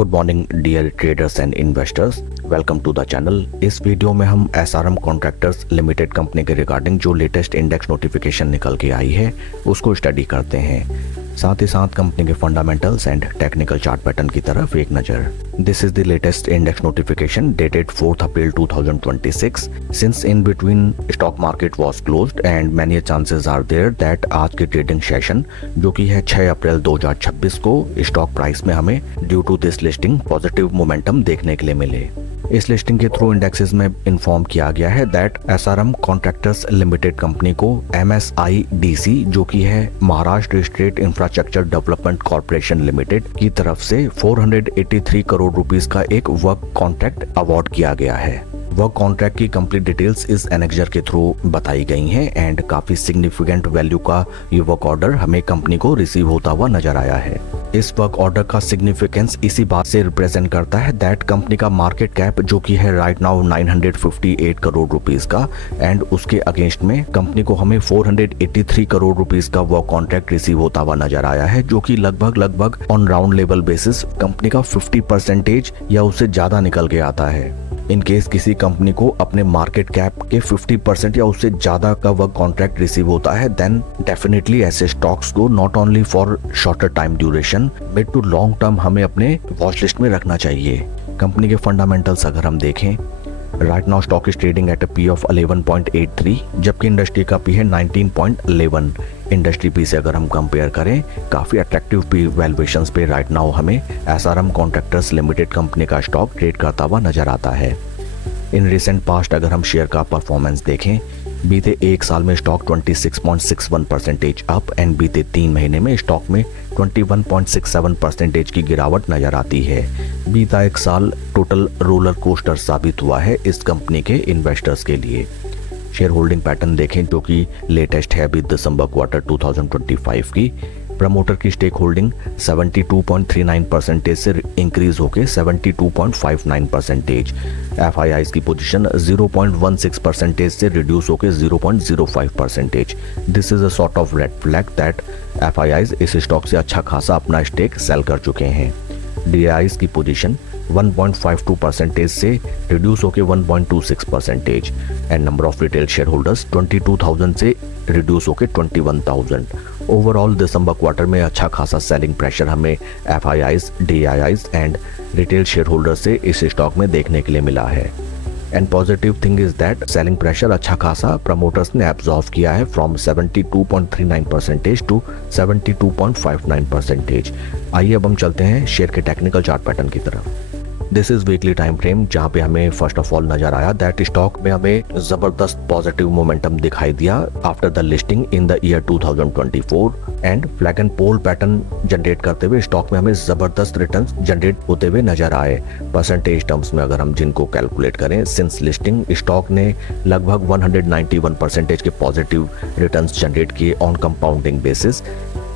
Good morning dear traders and investors, welcome to the channel. इस video में हम SRM contractors limited company के regarding जो latest index notification निकल के आई है उसको स्टडी करते हैं। साथ ही साथ कंपनी के fundamentals and technical chart pattern की तरफ एक नज़र। This is the latest index notification dated 4th April 2026। Since in between stock market was closed and many chances are there that आज के ट्रेडिंग सेशन जो कि है 6 अप्रैल 2026 को स्टॉक प्राइस में हमें due to this listing positive momentum देखने के लिए मिले। इस लिस्टिंग के थ्रू इंडेक्सेस में इन्फॉर्म किया गया है that SRM contractors limited company को MSIDC जो कि है Maharashtra state infrastructure development corporation limited की तरफ से 483 करोड़ रुपीस का एक वर्क कॉन्ट्रैक्ट अवार्ड किया गया है। वर्क कॉन्ट्रैक्ट की कंप्लीट डिटेल्स इस एनेक्जर के थ्रू बताई गई हैं एंड काफी सिग्निफिकेंट वैल्यू का ये वर्क ऑर्डर हमें कंपनी को रिसीव होता हुआ नजर आया है। इस वर्क ऑर्डर का सिग्निफिकेंस इसी बात से रिप्रेजेंट करता है दैट कंपनी का मार्केट कैप जो कि है राइट नाउ 958 करोड़ रुपीस का एंड उसके अगेंस्ट में कंपनी को हमें 483 करोड़ रुपीस का वर्क कॉन्ट्रैक्ट रिसीव होता हुआ नजर आया है, जो कि लगभग on round level basis company का 50% या उससे ज्यादा निकल के आता है। इन केस किसी कंपनी को अपने मार्केट कैप के 50% या उससे ज्यादा का वर्क कॉन्ट्रैक्ट रिसीव होता है देन डेफिनेटली ऐसे स्टॉक्स को not only for shorter time duration mid to long term हमें अपने वॉच लिस्ट में रखना चाहिए। कंपनी के फंडामेंटल्स अगर हम देखें, right now stock is trading at a P of 11.83 जबकि इंडस्ट्री का पी है 19.11। इंडस्ट्री पी से अगर हम कंपेयर करें काफी अट्रैक्टिव पी वैल्यूएशंस पे राइट नाउ हमें एसआरएम कॉन्ट्रैक्टर्स लिमिटेड कंपनी का स्टॉक ट्रेड करता हुआ नजर आता है। इन रिसेंट पास्ट अगर हम शेयर का परफॉर्मेंस देखें, बीते एक साल में स्टॉक 26.61% अप एंड बीते 3 महीने में स्टॉक में 21.67% की गिरावट नजर आती है। बीता एक साल टोटल रोलर कोस्टर साबित हुआ है इस कंपनी के इन्वेस्टर्स के लिए। शेयर होल्डिंग पैटर्न देखें जो कि लेटेस्ट है अभी दिसंबर क्वार्टर 2025 की। प्रमोटर की स्टेक होल्डिंग 72.39% से इंक्रीज होकर 72.59%। FIIs की पोजीशन 0.16% से रिड्यूस होकर 0.05%। This is a sort of red flag that FIIs इस स्टॉक से अच्छा खासा अपना स्टेक सेल कर चुके हैं। DIIs की पोजीशन 1.52% से रिड्यूस होकर 1.26% and number of retail share holders 22,000 से रिड्यूस होकर 21,000। ओवरऑल दिसंबर क्वार्टर में अच्छा खासा सेलिंग प्रेशर हमें FIIs, DIIs and retail share holder से इस स्टॉक में देखने के लिए मिला है। And positive thing is that selling pressure अच्छा खासा प्रमोटर्स ने एब्जॉर्व किया है फ्रॉम 72.39% टू 72.59%। आइए अब हम चलते हैं शेयर के टेक्निकल चार्ट पैटर्न की तरफ। This is weekly time frame जहां पे हमें फर्स्ट ऑफ ऑल नजर आया दैट स्टॉक में हमें जबरदस्त पॉजिटिव मोमेंटम दिखाई दिया after the listing in the year 2024 and flag and pole pattern generate करते हुए स्टॉक में हमें जबरदस्त रिटर्न्स जनरेट होते हुए नजर आए। परसेंटेज टर्म्स में अगर हम जिनको कैलकुलेट करें, सिंस लिस्टिंग स्टॉक ने लगभग 191% के पॉजिटिव रिटर्न्स जनरेट किए on compounding basis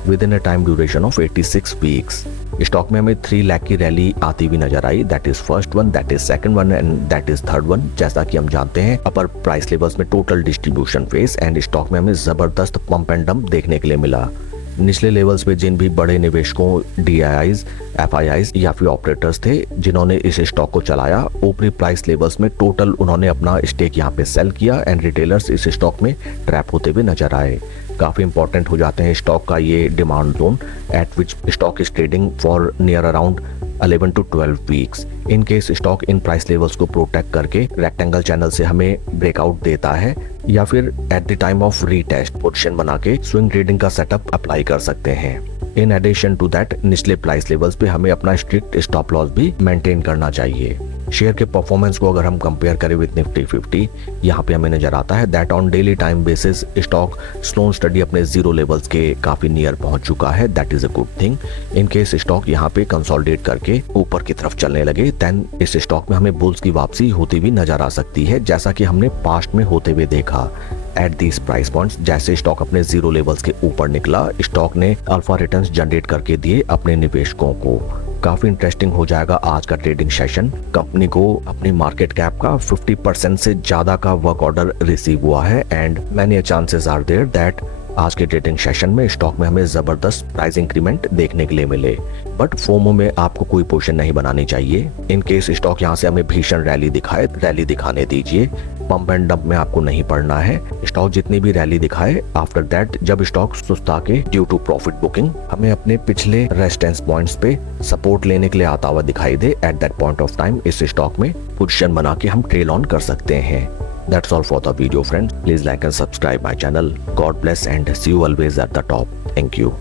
within a time duration of 86 weeks. Stock में हमें 3 लाख की रैली आती हुई नजर आई, that is first one, that is second one and that is third one. जैसा कि हम जानते हैं अपर प्राइस लेवल्स में total distribution phase and stock में हमें जबरदस्त पंप एंड डंप देखने के लिए मिला। निचले लेवल्स पे जिन भी बड़े निवेशकों DIIs, FIIs या फिर ऑपरेटर्स थे जिन्होंने इस स्टॉक को चलाया, ऊपरी प्राइस लेवल्स में टोटल उन्होंने अपना स्टेक यहाँ पे सेल किया एंड रिटेलर्स इस स्टॉक में ट्रैप होते हुए नजर आए। काफी इंपॉर्टेंट हो जाते हैं स्टॉक का ये demand zone eight which stock is trading for near around 11 to 12 weeks. In case stock in price levels को प्रोटेक्ट करके रेक्टेंगल चैनल से हमें ब्रेकआउट देता है या फिर at the time of retest position बना के स्विंग ट्रेडिंग का सेटअप अप्लाई कर सकते हैं। इन एडिशन टू दैट निचले प्राइस लेवल्स पे हमें अपना स्ट्रिक्ट स्टॉप लॉस भी मेंटेन करना चाहिए। शेयर के परफॉर्मेंस को अगर हम कंपेयर करें विद निफ्टी 50, यहाँ पे हमें नजर आता है that on daily time basis stock slow study अपने जीरो लेवल्स के काफी नियर पहुंच चुका है। That is a good thing. In case stock यहाँ पे कंसोलिडेट करके ऊपर की तरफ चलने लगे देन इस स्टॉक में हमें बुल्स की वापसी होती हुई नजर आ सकती है, जैसा कि हमने पास्ट में होते हुए देखा। एट दीज प्राइस पॉइंट्स जैसे स्टॉक अपने जीरो लेवल्स के ऊपर निकला, स्टॉक ने अल्फा रिटर्न्स जनरेट करके दिए अपने निवेशकों को। काफी इंटरेस्टिंग हो जाएगा आज का ट्रेडिंग सेशन। कंपनी को अपनी मार्केट कैप का 50% से ज्यादा का वर्क ऑर्डर रिसीव हुआ है and many chances are there that आज के ट्रेडिंग सेशन में स्टॉक में हमें जबरदस्त प्राइस इंक्रीमेंट देखने के लिए मिले, बट फोमो में आपको कोई पोजीशन नहीं बनानी चाहिए। इन केस स्टॉक यहाँ से हमें भीषण रैली दिखाए, रैली दिखाने दीजिए। पंप एंड डंप में आपको नहीं पड़ना है। स्टॉक जितनी भी रैली दिखाए, आफ्टर दैट जब स्टॉक सुस्ता के ड्यू टू प्रॉफिट बुकिंग हमें अपने पिछले रेजिस्टेंस पॉइंट्स पे सपोर्ट लेने के लिए आता हुआ दिखाई दे, at that point of time इस स्टॉक में पोजीशन बना के हम ट्रेल ऑन कर सकते हैं। That's all for the video friends. Please like and subscribe my channel. God bless and see you always at the top. Thank you.